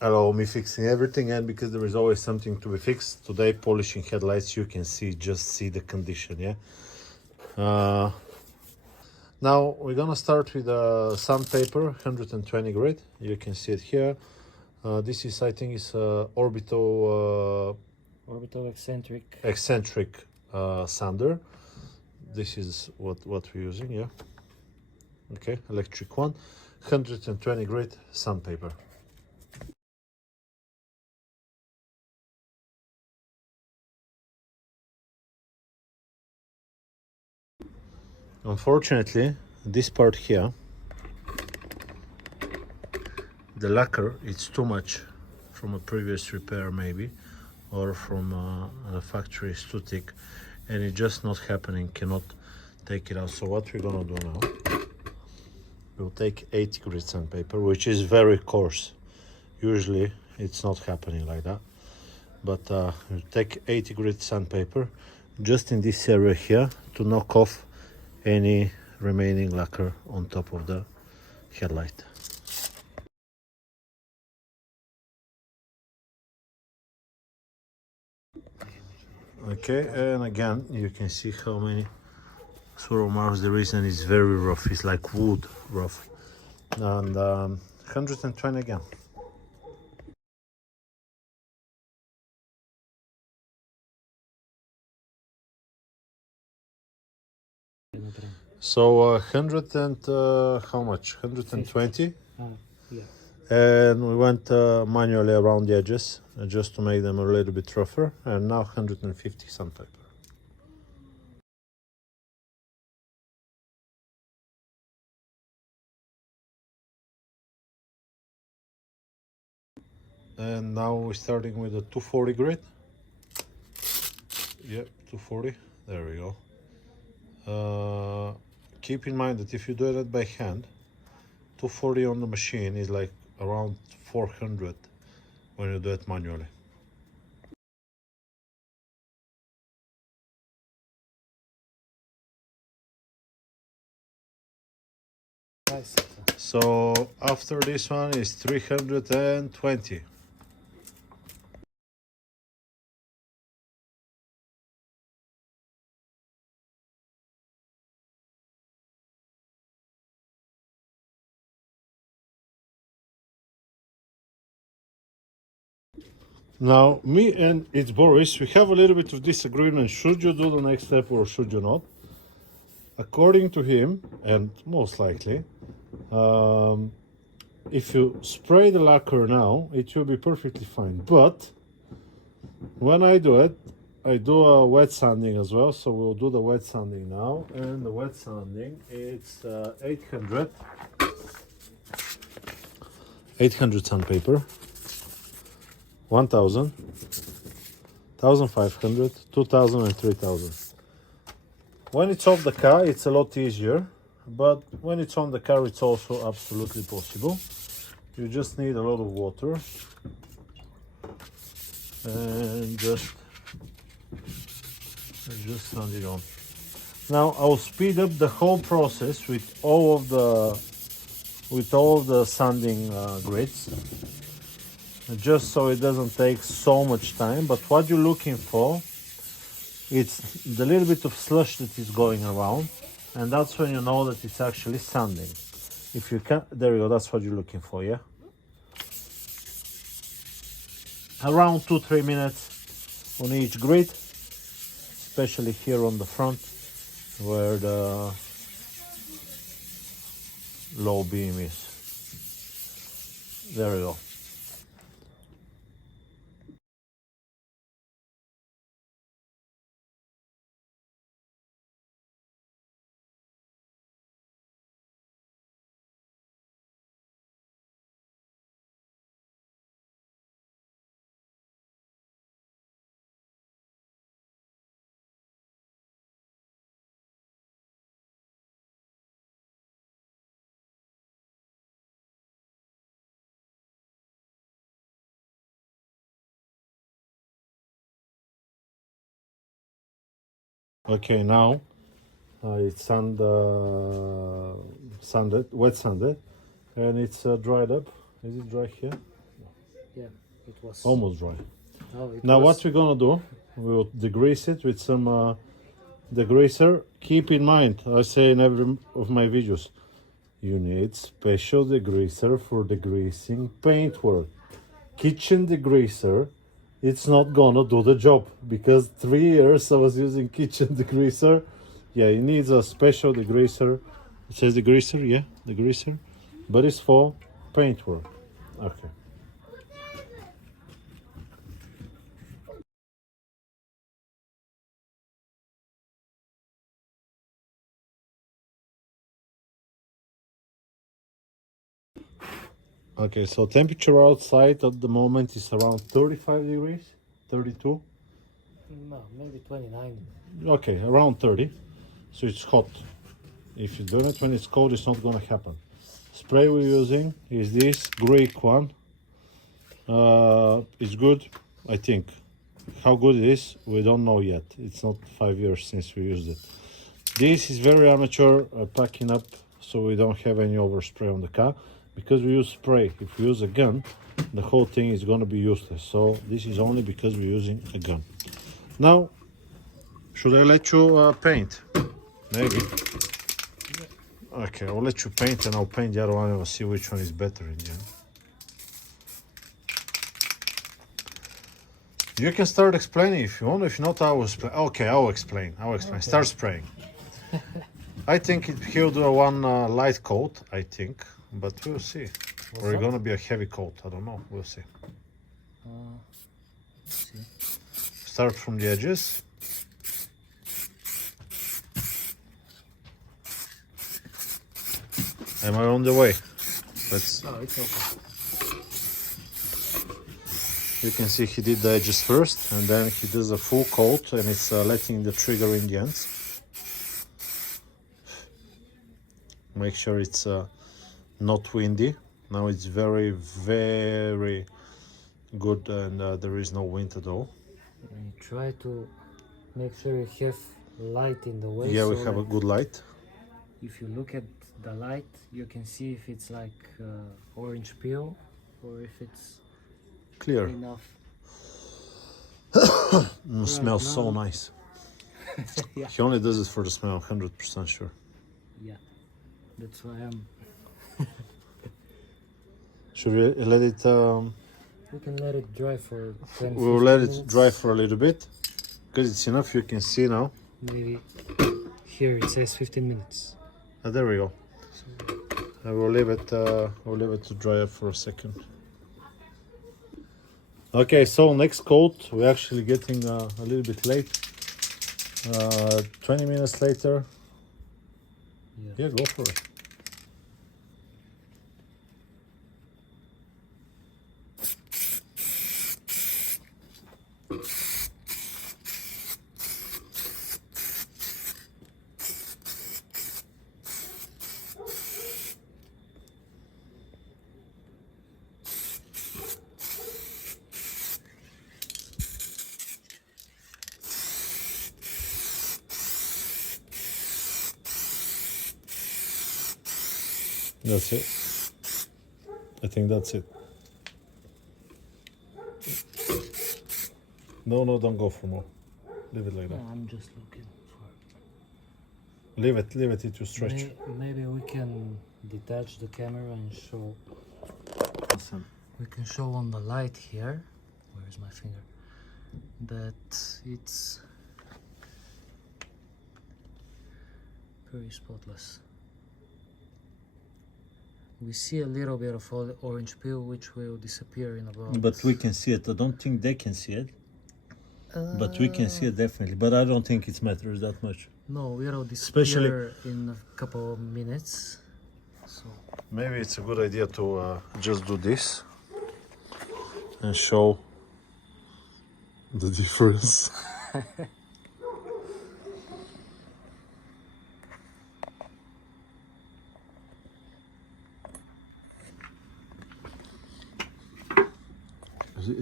allow me fixing everything, and because there is always something to be fixed, today polishing headlights, you can just see the condition, yeah. Now we're gonna start with sandpaper 120 grit. You can see it here. This is, I think, is orbital eccentric sander. This is what we're using, yeah. Okay, electric one, 120 grit sandpaper. Unfortunately, this part here, the lacquer, it's too much from a previous repair maybe, or from a factory, is too thick, and it's just not happening, cannot take it out. So what we're gonna do now, we'll take 80 grit sandpaper, which is very coarse. Usually it's not happening like that, but we'll take 80 grit sandpaper just in this area here to knock off any remaining lacquer on top of the headlight. Okay, and again you can see how many swirl marks there is, and it's very rough, it's like wood rough. And 120 again. So 100 and how much? 120. Yeah. And we went manually around the edges just to make them a little bit rougher, and now 150 sandpaper. And now we're starting with a 240 grit. Yep, 240. There we go. Keep in mind that if you do that by hand, 240 on the machine is like around 400 when you do it manually. Nice. So after this one is 320. Now, me and it's Boris, we have a little bit of disagreement. Should you do the next step or should you not? According to him, and most likely, if you spray the lacquer now, it will be perfectly fine. But when I do it, I do a wet sanding as well. So we'll do the wet sanding now. And the wet sanding, it's 800 sandpaper. 1000, 1500, 2000 and 3000. When it's off the car it's a lot easier, but when it's on the car it's also absolutely possible. You just need a lot of water and just sand it on. Now I'll speed up the whole process with all of the sanding grits, just so it doesn't take so much time. But what you're looking for, it's the little bit of slush that is going around, and that's when you know that it's actually sanding. If you can, there you go, that's what you're looking for, yeah? Around 2-3 minutes on each grit, especially here on the front where the low beam is. There you go. Okay, now it's sanded, wet sanded, and it's dried up. Is it dry here? Yeah, it was Almost dry. Oh, it Now was, what we're gonna do, we'll degrease it with some degreaser. Keep in mind, I say in every of my videos, you need special degreaser for degreasing paintwork. Kitchen degreaser, it's not gonna do the job, because 3 years I was using kitchen degreaser. Yeah, it needs a special degreaser. It says degreaser, yeah, degreaser, but it's for paintwork. Okay. Okay, so temperature outside at the moment is around 35 degrees, 32. no, maybe 29. Okay, around 30. So it's hot. If you do it when it's cold, it's not gonna happen. Spray we're using is this Greek one. It's good, I think. How good it is, we don't know yet. It's not 5 years since we used it. This is very amateur packing up, so we don't have any overspray on the car. Because we use spray, if we use a gun, the whole thing is going to be useless. So this is only because we're using a gun. Now, should I let you paint? Maybe. Okay, I'll let you paint and I'll paint the other one and we'll see which one is better in the end. You can start explaining if you want. If not, I will explain. Okay, I'll explain. Okay. Start spraying. I think he'll do a one light coat, I think. But we'll see. Or it's gonna be a heavy coat. I don't know. We'll see. Let's see. Start from the edges. Am I on the way? Let's. Oh, it's okay. You can see he did the edges first, and then he does a full coat, and it's letting the trigger in the ends. Make sure it's not windy. Now it's very, very good, and there is no wind at all. And try to make sure you have light in the way. Yeah, so we have a good light. if you look at the light, you can see if it's like orange peel or if it's Clear. enough. Smells so now- nice. Yeah. He only does it for the smell, 100% sure. Yeah, that's why I'm. Should we let it? We can let it dry for 10 We'll let 15 it minutes. dry for a little bit, because it's enough. You can see now. Maybe here it says 15 minutes. There we go. So, I will leave it. I'll leave it to dry up for a second. Okay, so next coat. We're actually getting a little bit late. 20 minutes later. Yeah, go for it. That's it. I think that's it. No, don't go for more. Leave it like no, that. I'm just looking for. Leave it to stretch. Maybe we can detach the camera and show. Awesome. We can show on the light here. Where's my finger? That it's very spotless. We see a little bit of orange peel, which will disappear in about. But we can see it. I don't think they can see it. But we can see it definitely. But I don't think it matters that much. No, will disappear in a couple of minutes. So Maybe it's a good idea to just do this and show the difference.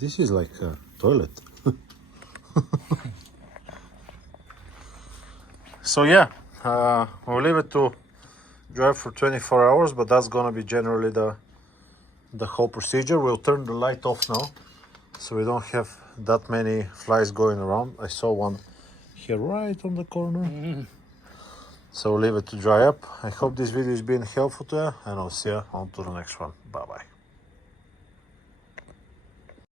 This is like a toilet. So yeah, we'll leave it to dry for 24 hours, but that's gonna be generally the the whole procedure. We'll turn the light off now, so we don't have that many flies going around. I saw one here right on the corner. So we'll leave it to dry up. I hope this video has been helpful to you, and I'll see you on to the next one. Bye bye.